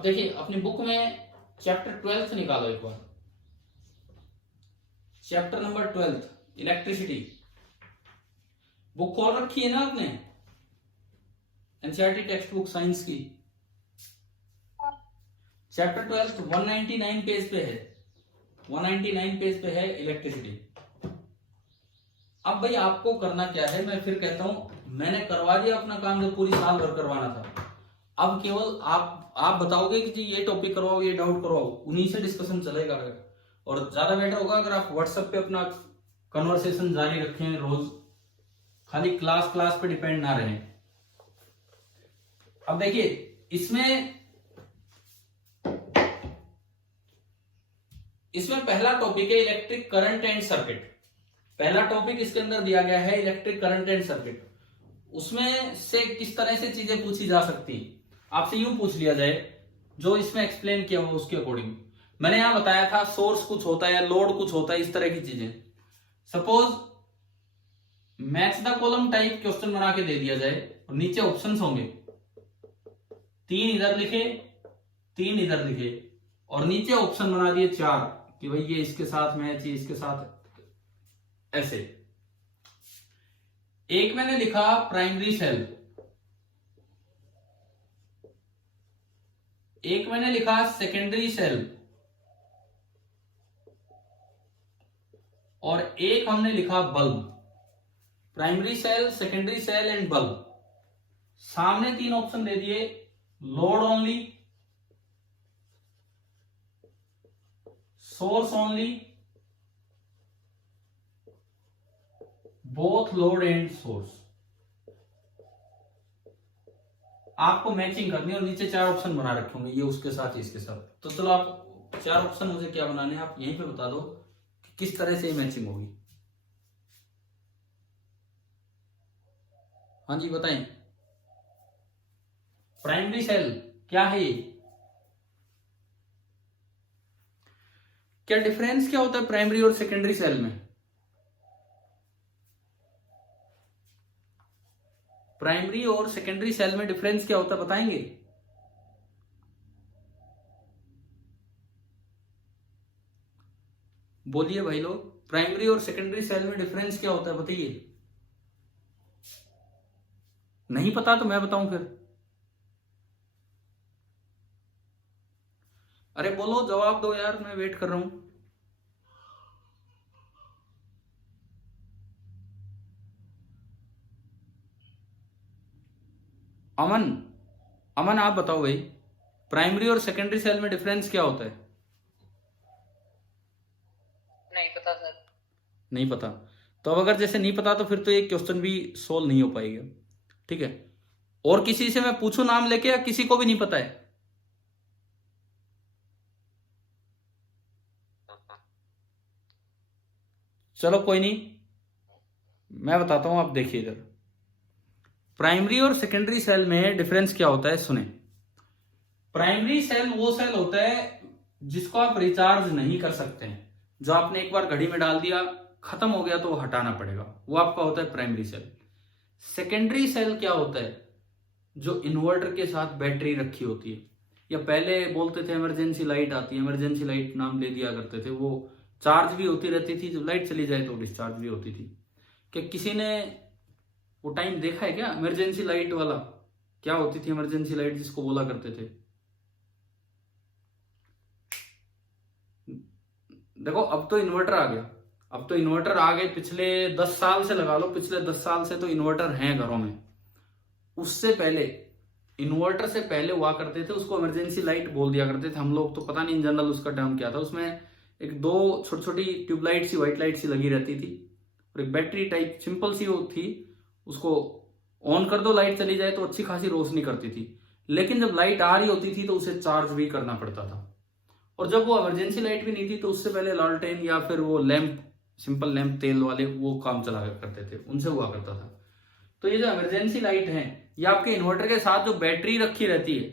अब देखिए अपनी बुक में चैप्टर 12 निकालो एक बार, चैप्टर नंबर 12 इलेक्ट्रिसिटी। बुक खोल रखी है ना आपने, एनसीईआरटी टेक्स्ट बुक साइंस की, चैप्टर 12 199 पेज पे है, 199 पेज पे है इलेक्ट्रिसिटी। अब भाई आपको करना क्या है, मैं फिर कहता हूं मैंने करवा दिया अपना काम जो पूरी साल भर करवाना था। अब केवल आप बताओगे कि जी ये टॉपिक करवाओ, ये डाउट करवाओ, उन्हीं से डिस्कशन चलेगा। और ज्यादा बेटर होगा अगर आप व्हाट्सएप पे अपना कन्वर्सेशन जारी रखें रोज, खाली क्लास पे डिपेंड ना रहें। अब देखिए इसमें पहला टॉपिक है इलेक्ट्रिक करंट एंड सर्किट। पहला टॉपिक इसके अंदर दिया गया है इलेक्ट्रिक करंट एंड सर्किट। उसमें से किस तरह से चीजें पूछी जा सकती हैं, आपसे यूं पूछ लिया जाए जो इसमें एक्सप्लेन किया हुआ उसके अकॉर्डिंग। मैंने यहां बताया था सोर्स कुछ होता है, लोड कुछ होता है, इस तरह की चीजें। Suppose match the column type question बना के दे दिया जाए और नीचे ऑप्शंस होंगे, 3 इधर लिखे 3 इधर लिखे और नीचे ऑप्शन बना दिए 4 कि भाई ये इसके साथ मैच, ये इसके साथ, ऐसे। एक मैंने लिखा प्राइमरी सेल, एक मैंने लिखा सेकेंडरी सेल और एक हमने लिखा bulb. Primary cell, secondary cell and bulb. सामने 3 ऑप्शन दे दिए, load only, source only, both load and source. आपको मैचिंग करनी है और नीचे 4 ऑप्शन बना रखे होंगे, ये उसके साथ इसके साथ। तो चलो आप 4 ऑप्शन मुझे क्या बनाने हैं आप यहीं पे बता दो कि किस तरह से ये मैचिंग होगी। हाँ जी बताएं। प्राइमरी सेल क्या है ये, क्या डिफरेंस क्या होता है प्राइमरी और सेकेंडरी सेल में? प्राइमरी और सेकेंडरी सेल में डिफरेंस क्या होता है बताएंगे? बोलिए भाई लोग, प्राइमरी और सेकेंडरी सेल में डिफरेंस क्या होता है बताइए। नहीं पता तो मैं बताऊं फिर। अरे बोलो, जवाब दो यार, मैं वेट कर रहा हूं। अमन, अमन आप बताओ भाई, प्राइमरी और सेकेंडरी सेल में डिफरेंस क्या होता है? नहीं पता सर। नहीं पता? तो अब अगर जैसे नहीं पता तो फिर तो ये क्वेश्चन भी सोल्व नहीं हो पाएगा, ठीक है। और किसी से मैं पूछूं नाम लेके, या किसी को भी नहीं पता है? चलो कोई नहीं, मैं बताता हूं, आप देखिए इधर। प्राइमरी और सेकेंडरी सेल में डिफरेंस क्या होता है सुने। प्राइमरी सेल वो सेल होता है जिसको आप रिचार्ज नहीं कर सकते हैं, जो आपने एक बार घड़ी में डाल दिया, खत्म हो गया तो वो हटाना पड़ेगा, वो आपका होता है प्राइमरी सेल। सेकेंडरी सेल क्या होता है, जो इन्वर्टर के साथ बैटरी रखी होती है, या पहले बोलते थे इमरजेंसी लाइट आती है, इमरजेंसी लाइट नाम ले दिया करते थे, वो चार्ज भी होती रहती थी, जब लाइट चली जाए तो डिस्चार्ज भी होती थी। क्या किसी ने वो टाइम देखा है क्या इमरजेंसी लाइट वाला? क्या होती थी इमरजेंसी लाइट जिसको बोला करते थे? देखो अब तो इन्वर्टर आ गया, अब तो इन्वर्टर आ गए, पिछले 10 साल से लगा लो, पिछले 10 साल से तो इन्वर्टर हैं घरों में। उससे पहले, इन्वर्टर से पहले हुआ करते थे, उसको इमरजेंसी लाइट बोल दिया करते थे हम लोग, तो पता नहीं इन जनरल उसका टर्म क्या था। उसमें एक 2 छोटी छोटी ट्यूबलाइट सी, व्हाइट लाइट सी लगी रहती थी और एक बैटरी टाइप सिंपल सी वो थी, उसको ऑन कर दो लाइट चली जाए तो अच्छी खासी रोशनी करती थी। लेकिन जब लाइट आ रही होती थी तो उसे चार्ज भी करना पड़ता था। और जब वो इमरजेंसी लाइट भी नहीं थी तो उससे पहले लालटेन या फिर वो लैंप, सिंपल लैंप तेल वाले, वो काम चला करते थे, उनसे हुआ करता था। तो ये जो इमरजेंसी लाइट है, ये आपके इन्वर्टर के साथ जो बैटरी रखी रहती है,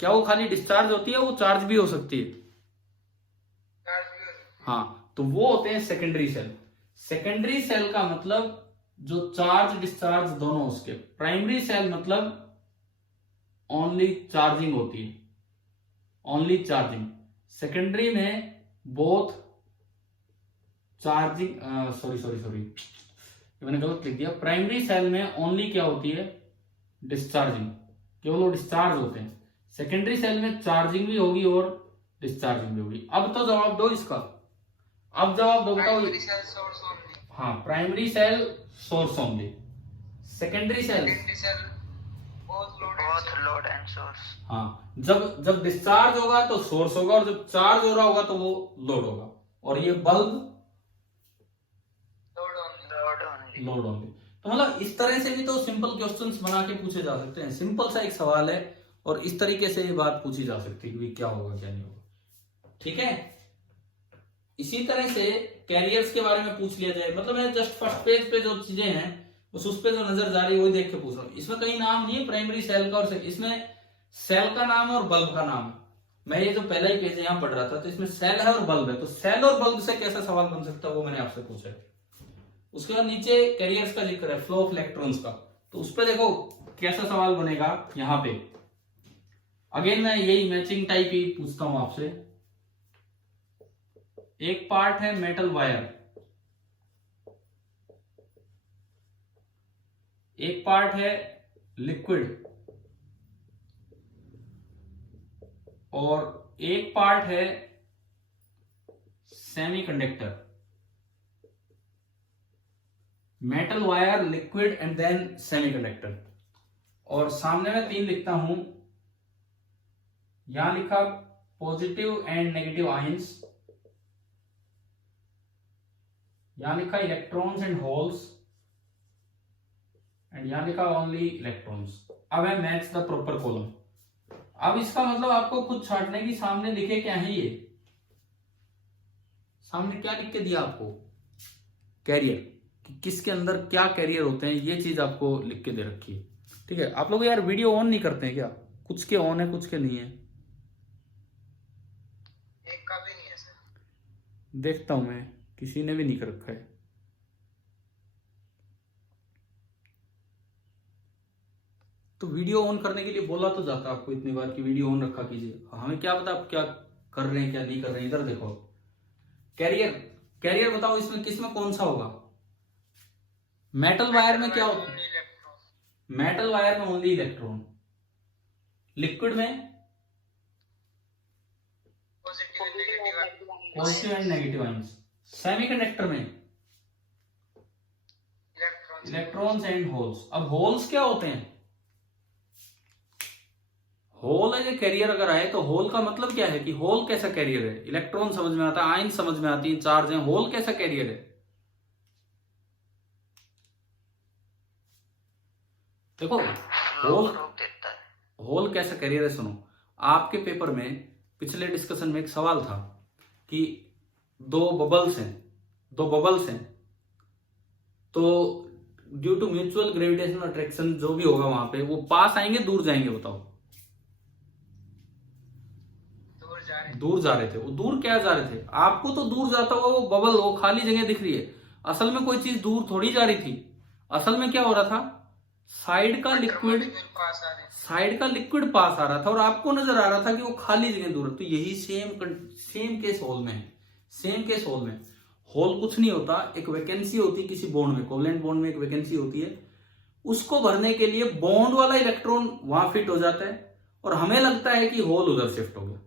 क्या वो खाली डिस्चार्ज होती है, वो चार्ज भी हो सकती है? हाँ, तो वो होते हैं सेकेंडरी सेल। सेकेंडरी सेल का मतलब जो चार्ज डिस्चार्ज दोनों उसके। प्राइमरी सेल मतलब ओनली चार्जिंग होती है। Only charging. सेकेंडरी में बोथ चार्जिंग, सॉरी मैंने गलत लिख दिया। प्राइमरी सेल में ओनली क्या होती है, डिस्चार्जिंग, केवल वो डिस्चार्ज होते हैं। सेकेंडरी सेल में चार्जिंग भी होगी और डिस्चार्जिंग भी होगी। अब तो जवाब दो इसका, अब जवाब दो, बताओ। हाँ, primary cell source only, secondary cell both load and source। हाँ, जब डिस्चार्ज होगा तो सोर्स होगा, और जब चार्ज हो रहा होगा तो वो लोड होगा। और ये बल्ब लोड ओनली। तो मतलब इस तरह से भी तो सिंपल क्वेश्चंस बना के पूछे जा सकते हैं। सिंपल सा एक सवाल है और इस तरीके से ये बात पूछी जा सकती है कि क्या होगा क्या नहीं होगा। ठीक है, इसी तरह से कैरियर्स के बारे में पूछ लिया जाए। मतलब मैं जस्ट फर्स्ट पेज पे जो चीजें हैं बस उस पे जो नजर जा रही है वही देख के पूछ रहा हूँ। इसमें कहीं नाम नहीं है प्राइमरी सेल का, और इसमें सेल का नाम है और बल्ब का नाम है। मैं ये जो पहला ही पेज यहाँ पढ़ रहा था तो इसमें सेल है और बल्ब है, तो सेल और बल्ब से कैसा सवाल बन सकता है वो मैंने आपसे पूछा है। उसके बाद नीचे कैरियर्स का जिक्र है, फ्लो ऑफ इलेक्ट्रॉन्स का, तो उस पर देखो कैसा सवाल बनेगा। यहाँ पे अगेन मैं यही मैचिंग टाइप ही पूछता हूं आपसे। एक पार्ट है मेटल वायर, एक पार्ट है लिक्विड, और एक पार्ट है semiconductor. Metal wire, liquid and then semiconductor. और सामने में 3 लिखता हूं, यहां लिखा पॉजिटिव एंड नेगेटिव आयंस, यहां लिखा इलेक्ट्रॉन्स एंड होल्स, एंड यहां लिखा ओनली इलेक्ट्रॉन्स। अब है मैच द प्रॉपर कॉलम। अब इसका मतलब आपको खुद छांटने की, सामने लिखे क्या है, ये सामने क्या लिख के दिया आपको, कैरियर, कि किसके अंदर क्या कैरियर होते हैं, ये चीज आपको लिख के दे रखी है। ठीक है, आप लोग यार वीडियो ऑन नहीं करते हैं क्या? कुछ के ऑन है कुछ के नहीं है, एक का भी नहीं है सर। देखता हूं मैं, किसी ने भी नहीं कर रखा है। तो वीडियो ऑन करने के लिए बोला तो जाता आपको इतनी बार कि वीडियो ऑन रखा कीजिए, हमें क्या पता आप क्या कर रहे हैं क्या नहीं कर रहे हैं। इधर देखो कैरियर, कैरियर बताओ इसमें किसमें कौन सा होगा? मेटल वायर में क्या होता है? मेटल वायर में ओनली इलेक्ट्रॉन, लिक्विड में positive and negative ions, semiconductor में इलेक्ट्रॉन्स एंड होल्स। अब होल्स क्या होते हैं? होल है, कैरियर अगर आए तो होल का मतलब क्या है कि होल कैसा कैरियर है? इलेक्ट्रॉन समझ में आता है, आयन समझ में आती है, चार्ज है, होल कैसा कैरियर है? देखो होल कैसा कैरियर है, सुनो। आपके पेपर में पिछले डिस्कशन में एक सवाल था कि दो बबल्स हैं, तो due to mutual gravitational attraction जो भी होगा वहां पे, वो पास आएंगे दूर जाएंगे, बताओ। दूर जा रहे थे। वो दूर क्या जा रहे थे? आपको तो दूर जाता हुआ वो बबल, वो खाली जगह दिख रही है, असल में कोई चीज दूर थोड़ी जा रही थी। असल में क्या हो रहा था, साइड का लिक्विड पास आ रहा था और आपको नजर आ रहा था कि वो खाली जगह दूर है। तो यही सेम केस होल में है। सेम केस होल में, होल कुछ नहीं होता, एक वैकेंसी होती है किसी बॉन्ड में, कोवलेंट बॉन्ड में एक वैकेंसी होती है, उसको भरने के लिए बॉन्ड वाला इलेक्ट्रॉन वहां फिट हो जाता है और हमें लगता है कि होल उधर शिफ्ट हो गया।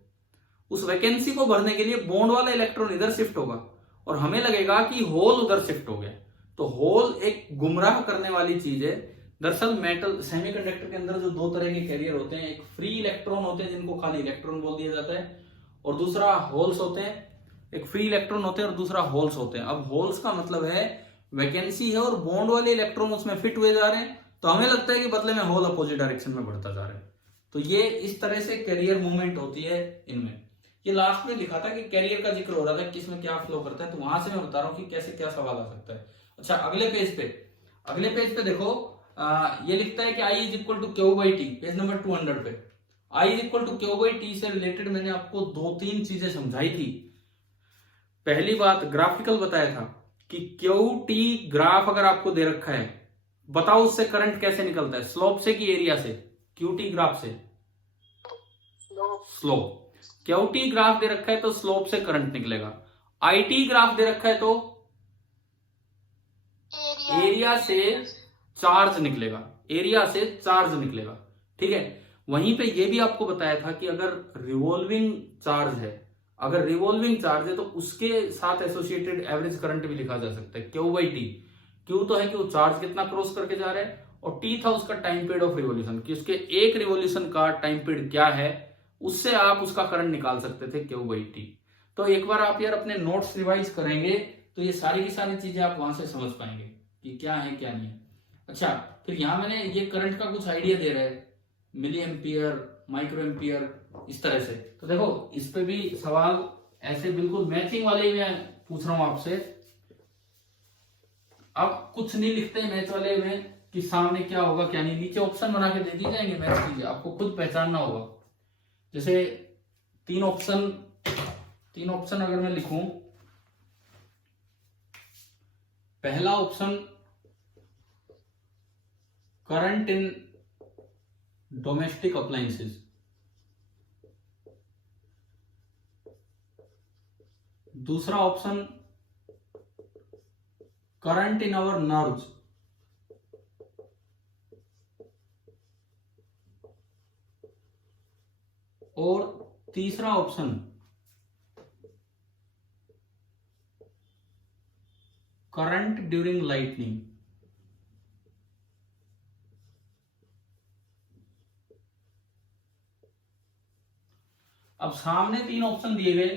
उस वैकेंसी को भरने के लिए बॉन्ड वाला इलेक्ट्रॉन इधर शिफ्ट होगा और हमें लगेगा कि होल उधर शिफ्ट हो गया। तो होल एक गुमराह करने वाली चीज है। दरअसल मेटल सेमीकंडक्टर के अंदर जो 2 तरह के कैरियर होते हैं, एक फ्री इलेक्ट्रॉन होते हैं जिनको खाली इलेक्ट्रॉन बोल दिया जाता है, और दूसरा होल्स होते हैं। एक फ्री इलेक्ट्रॉन होते हैं और दूसरा होल्स होते हैं। अब होल्स का मतलब है वैकेंसी है और बॉन्ड वाले इलेक्ट्रॉन उसमें फिट हुए जा रहे हैं, तो हमें लगता है कि बदले में होल अपोजिट डायरेक्शन में बढ़ता जा रहा है। तो ये इस तरह से कैरियर मूवमेंट होती है इनमें। ये लास्ट में लिखा था कि कैरियर का जिक्र हो रहा था कि इसमें क्या फ्लो करता है, तो वहां से मैं बता रहा हूं कि कैसे क्या सवाल आ सकता है। अच्छा, अगले पेज पे देखो, ये लिखता है कि I is equal to Q by T, page number 200 पे। I is equal to Q by T से रिलेटेड मैंने आपको 2-3 चीजें समझाई थी। पहली बात ग्राफिकल बताया था कि क्यू टी ग्राफ अगर आपको दे रखा है, बताओ उससे करंट कैसे निकलता है, स्लोप से कि एरिया से? क्यू टी ग्राफ से स्लोप। क्यूटी ग्राफ दे रखा है तो स्लोप से करंट निकलेगा, आईटी ग्राफ दे रखा है तो एरिया से चार्ज निकलेगा, एरिया से चार्ज निकलेगा। ठीक है, वहीं पे ये भी आपको बताया था कि अगर रिवॉल्विंग चार्ज है, अगर रिवॉल्विंग चार्ज है तो उसके साथ एसोसिएटेड एवरेज करंट भी लिखा जा सकता है क्यू बाई टी। क्यू तो है कि वो चार्ज कितना क्रॉस करके जा रहा है, और टी था उसका टाइम पीरियड ऑफ रिवॉल्यूशन, कि उसके एक रिवॉल्यूशन का टाइम पीरियड क्या है, उससे आप उसका करंट निकाल सकते थे क्यू बाई टी। तो एक बार आप यार अपने नोट्स रिवाइज करेंगे तो ये सारी की सारी चीजें आप वहां से समझ पाएंगे कि क्या है क्या नहीं है। अच्छा, फिर यहां मैंने ये करंट का कुछ आइडिया दे रहा है, मिली एम्पियर, माइक्रो एम्पियर, इस तरह से। तो देखो इस पे भी सवाल ऐसे बिल्कुल मैचिंग वाले मैं पूछ रहा हूं आपसे। अब कुछ नहीं लिखते मैच वाले में कि सामने क्या होगा क्या नहीं, नीचे ऑप्शन बना के दे दिए जाएंगे मैच कीजिए, आपको खुद पहचानना होगा। जैसे तीन ऑप्शन अगर मैं लिखूं, पहला option current in domestic appliances, दूसरा option current in our nerves, और तीसरा ऑप्शन करंट ड्यूरिंग लाइटनिंग। अब सामने तीन ऑप्शन दिए गए,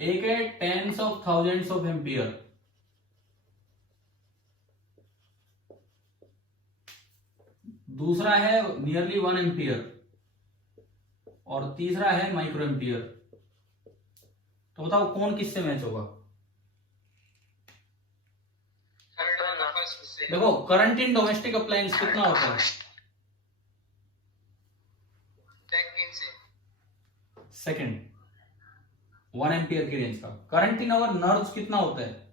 एक है tens of thousands of ampere, दूसरा है नियरली 1 एम्पियर, और तीसरा है माइक्रो एम्पियर। तो बताओ कौन किससे मैच होगा? देखो करंट इन डोमेस्टिक अप्लायंस कितना होता है? सेकंड, 1 एम्पियर की रेंज का। करंट इन आवर नर्व्स कितना होता है?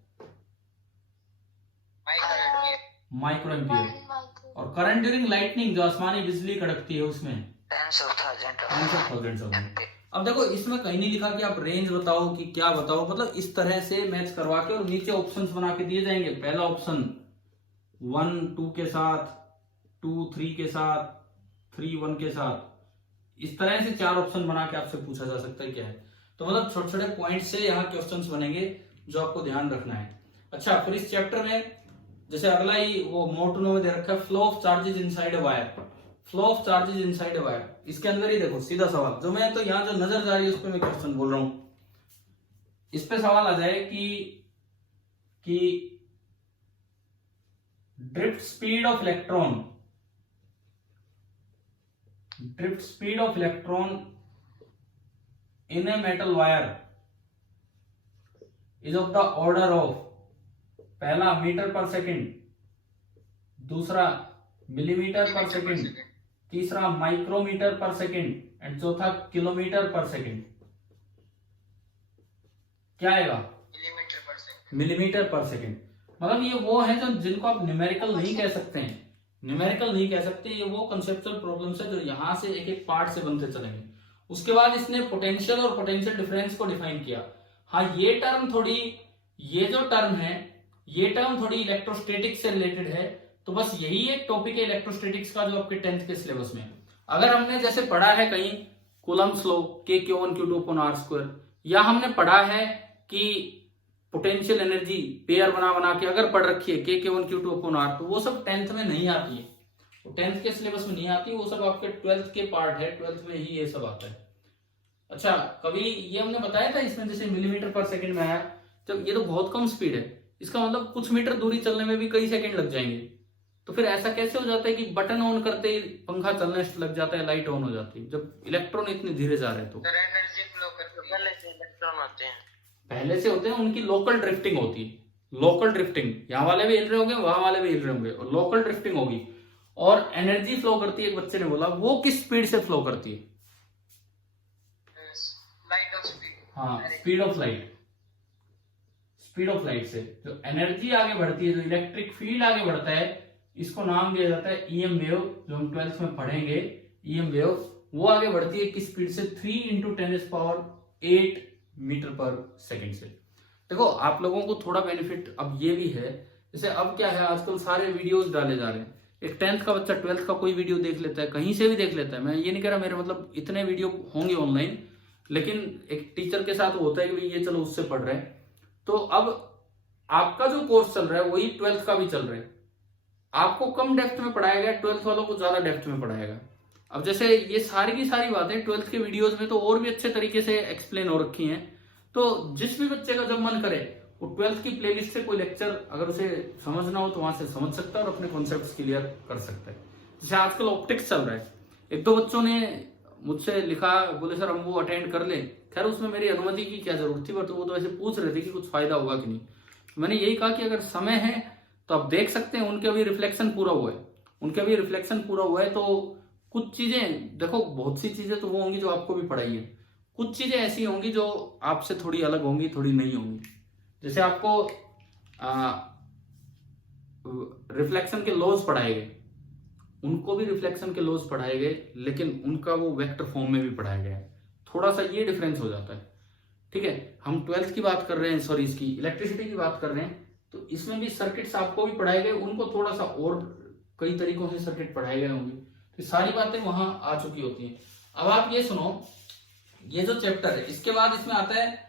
Micro ampere. और करंट ड्यूरिंग लाइटनिंग जो आसमानी बिजली कड़कती है उसमें tens of thousands of ampere. अब देखो इसमें कहीं नहीं लिखा कि आप रेंज बताओ कि क्या बताओ, मतलब इस तरह से मैच करवा के और नीचे ऑप्शंस बना के दिए जाएंगे। पहला ऑप्शन 1 2 के साथ, 2 3 के साथ, 3 1 के साथ, इस तरह से 4 ऑप्शन बना के आपसे पूछा जा सकता है क्या है। तो मतलब छोटे छोटे पॉइंट से यहाँ क्वेश्चंस बनेंगे जो आपको ध्यान रखना है। अच्छा, फिर इस चैप्टर में जैसे अगला ही वो मोटो में दे रखा है flow of charges inside a wire, flow of charges inside a wire. इसके अंदर ही देखो सीधा सवाल, जो मैं तो यहाँ जो नजर जा रही है उस पर मैं क्वेश्चन बोल रहा हूं। इस पे सवाल आ जाए कि drift speed of electron, drift speed of electron in a metal wire is of the order of, पहला मीटर पर सेकंड, दूसरा मिलीमीटर पर सेकंड, तीसरा माइक्रोमीटर पर सेकंड एंड चौथा किलोमीटर पर सेकंड। क्या आएगा? मिलीमीटर पर सेकंड। मतलब ये वो है जो जिनको आप न्यूमेरिकल नहीं कह सकते हैं, न्यूमेरिकल नहीं कह सकते, ये वो कंसेप्चुअल प्रॉब्लम्स है जो यहां से एक एक पार्ट से बनते चलेंगे। उसके बाद इसने पोटेंशियल और पोटेंशियल डिफरेंस को डिफाइन किया। हाँ ये टर्म थोड़ी, ये जो टर्म है ये टर्म थोड़ी इलेक्ट्रोस्टैटिक्स से रिलेटेड है, तो बस यही एक टॉपिक है इलेक्ट्रोस्टैटिक्स का जो आपके 10th के सिलेबस में। अगर हमने जैसे पढ़ा है कहीं कूलम्स लॉ K(Q1Q2)/R², या हमने पढ़ा है कि पोटेंशियल एनर्जी पेयर बना के अगर पढ़ रखी है K(Q1Q2)/R, तो वो सब 10th में नहीं आती है, वो 10th के सिलेबस में नहीं आती, वो सब आपके 12th के पार्ट है, 12th में ही ये सब आता है। अच्छा, कभी ये हमने बताया था इसमें जैसे मिलीमीटर पर सेकंड में आया, जब ये तो बहुत कम स्पीड है, इसका मतलब कुछ मीटर दूरी चलने में भी कई सेकंड लग जाएंगे। तो फिर ऐसा कैसे हो जाता है कि बटन ऑन करते ही पंखा चलने लग जाता है, लाइट ऑन हो जाती है, जब इलेक्ट्रॉन इतने धीरे जा रहे हैं? तो एनर्जी फ्लो करती है, पहले से इलेक्ट्रॉन होते हैं, पहले से होते हैं, उनकी लोकल ड्रिफ्टिंग होती है। लोकल ड्रिफ्टिंग, यहाँ वाले भी हिल रहे होंगे, वहां वाले भी हिल रहे होंगे, और लोकल ड्रिफ्टिंग होगी। और एनर्जी फ्लो करती है, एक बच्चे ने बोला, वो किस स्पीड से फ्लो करती है? Light of speed. हाँ, speed of light, speed of light से जो एनर्जी आगे बढ़ती है, जो इलेक्ट्रिक फील्ड आगे बढ़ता है, इसको नाम दिया जाता है ईएम वेव, जो हम 12th में पढ़ेंगे ईएम वेव, वो आगे बढ़ती है किस स्पीड से, 3 × 10⁸ मीटर पर सेकेंड से। देखो आप लोगों को थोड़ा बेनिफिट अब ये भी है, जैसे अब क्या है आजकल सारे वीडियोस डाले जा रहे हैं। एक 10th का बच्चा 12th का कोई वीडियो देख लेता है, कहीं से भी देख लेता है। मैं ये नहीं कह रहा मेरे मतलब इतने वीडियो होंगे ऑनलाइन, लेकिन एक टीचर के साथ होता है कि भाई ये चलो उससे पढ़ रहे हैं। तो अब आपका जो कोर्स चल रहा है वही 12th का भी चल रहा है। आपको कम डेप्थ में पढ़ाया गया, 12th वालों को ज्यादा डेप्थ में पढ़ाया गया। अब जैसे ये सारी की सारी बातें 12th के वीडियोस में तो और भी अच्छे तरीके से एक्सप्लेन हो रखी हैं। तो जिस भी बच्चे का जब मन करे वो 12th की प्लेलिस्ट से कोई लेक्चर अगर उसे समझना हो तो वहां से समझ सकता है और अपने कॉन्सेप्ट्स क्लियर कर सकता है। जैसे आजकल ऑप्टिक्स चल रहा है, एक दो बच्चों ने मुझसे लिखा, बोले सर हम वो अटेंड कर लें। खैर उसमें मेरी अनुमति की क्या जरूरत थी, बट वो तो ऐसे पूछ रहे थे कि कुछ फायदा होगा कि नहीं। मैंने यही कहा कि अगर समय है तो आप देख सकते हैं, उनके अभी रिफ्लेक्शन पूरा हुआ है, तो कुछ चीजें देखो, बहुत सी चीजें तो वो होंगी जो आपको भी पढ़ाई है, कुछ चीजें ऐसी होंगी जो आपसे थोड़ी अलग होंगी, थोड़ी नहीं होंगी। जैसे आपको रिफ्लेक्शन के लॉज पढ़ाए गए, उनको भी रिफ्लेक्शन के लॉज पढ़ाए गए, लेकिन उनका वो वेक्टर फॉर्म में भी पढ़ाया गया है। थोड़ा सा ये डिफरेंस हो जाता है। ठीक है, हम 12th की बात कर रहे हैं, सॉरी इसकी इलेक्ट्रिसिटी की बात कर रहे हैं, तो इसमें भी सर्किट्स आपको भी पढ़ाए गए, उनको थोड़ा सा और कई तरीकों से सर्किट पढ़ाए गए होंगे। तो सारी बातें वहां आ चुकी होती हैं। अब आप ये सुनो, ये जो चैप्टर है इसके बाद इसमें आता है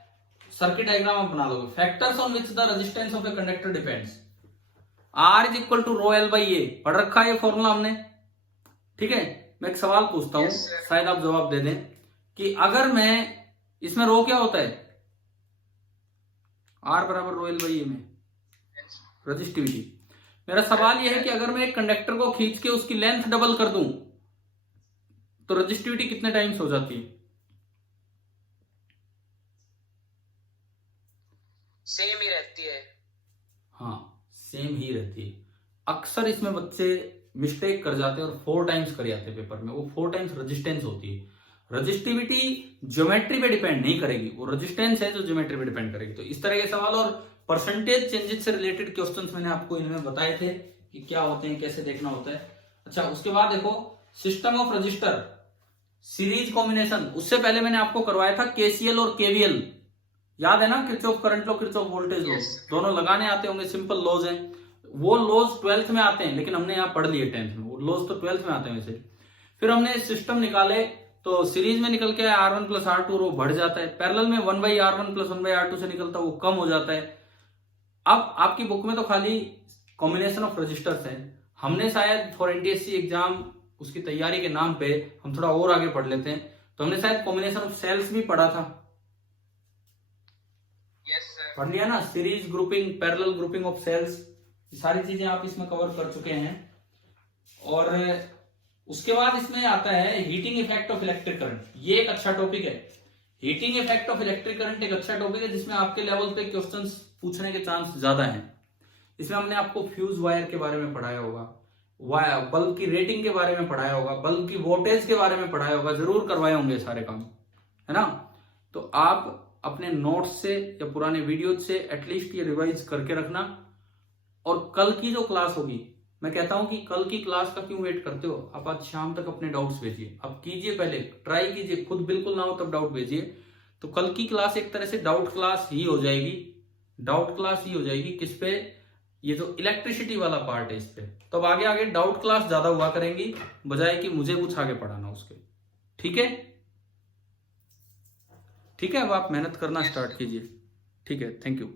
सर्किट डायग्राम आप बना लोगे। Factors on which the resistance of a conductor depends, R is equal to ρL/A पढ़ रखा है ये फॉर्मूला हमने। ठीक है, मैं एक सवाल पूछता हूं, शायद आप जवाब दे दें कि अगर मैं इसमें रो क्या होता है, R बराबर ρL/A में रजिस्टिविटी। मेरा सवाल यह है कि अगर मैं एक कंडक्टर को खींच के उसकी लेंथ डबल कर दूं तो रजिस्टिविटी कितने टाइम्स हो जाती है? सेम ही रहती है। हाँ, सेम ही रहती है। अक्सर इसमें बच्चे मिस्टेक कर जाते हैं और 4 टाइम्स कर जाते हैं पेपर में। वो 4 टाइम्स रेजिस्टेंस होती है। रजिस्टिविटी ज्योमेट्री पे डिपेंड नहीं करेगी, वो रेजिस्टेंस है जो ज्योमेट्री पे डिपेंड करेगी। तो इस तरह के सवाल और परसेंटेज चेंजेस से रिलेटेड क्वेश्चंस मैंने आपको इनमें बताए थे कि क्या होते हैं, कैसे देखना होता है। अच्छा, उसके बाद देखो system of register series combination. उससे पहले मैंने आपको करवाया था केसीएल और केवीएल, याद है ना, Kirchhoff current law, Kirchhoff voltage law, दोनों लगाने आते होंगे, सिंपल लॉज हैं। वो लॉज 12th में आते हैं, लेकिन हमने यहाँ पढ़ लिए 10th में। वो लॉज तो 12th में आते हैं वैसे। फिर हमने सिस्टम निकाले तो सीरीज में निकल के R1 + R2 वो बढ़ जाता है, पैरेलल में 1/R1 + 1/R2 से निकलता है वो कम हो जाता है। अब आपकी बुक में तो खाली कॉम्बिनेशन ऑफ रजिस्टर्स है। हमने शायद फॉर NTSC एग्जाम उसकी तैयारी के नाम पे हम थोड़ा और आगे पढ़ लेते हैं, तो हमने शायद कॉम्बिनेशन ऑफ सेल्स भी पढ़ा था। पढ़ लिया ना, series grouping, parallel grouping of cells, सारी चीजें आप इसमें कवर कर चुके हैं। और उसके बाद इसमें आता है heating effect of electric current. ये एक अच्छा टॉपिक है। Heating effect of electric current एक अच्छा टॉपिक है जिसमें आपके लेवल पे क्वेश्चंस पूछने के चांस ज्यादा हैं। इसमें हमने आपको फ्यूज वायर के बारे में पढ़ाया होगा, बल्ब की रेटिंग के बारे में पढ़ाया होगा, बल्ब की वोल्टेज के बारे में पढ़ाया होगा, जरूर करवाए होंगे सारे काम, है ना। तो आप अपने नोट्स से या पुराने वीडियो से एटलीस्ट ये रिवाइज करके रखना। और कल की जो क्लास होगी, मैं कहता हूं कि कल की क्लास का क्यों वेट करते हो, आप आज शाम तक अपने डाउट्स भेजिए। अब कीजिए, पहले ट्राई कीजिए, खुद बिल्कुल ना हो तब डाउट भेजिए। तो कल की क्लास एक तरह से डाउट क्लास ही हो जाएगी, किस पे, ये जो इलेक्ट्रिसिटी वाला पार्ट है इस पे। तो अब आगे आगे डाउट क्लास ज्यादा हुआ करेंगी, बजाय कि मुझे कुछ आगे पढ़ाना उसके। ठीक है, अब आप मेहनत करना स्टार्ट कीजिए। ठीक है, थैंक यू।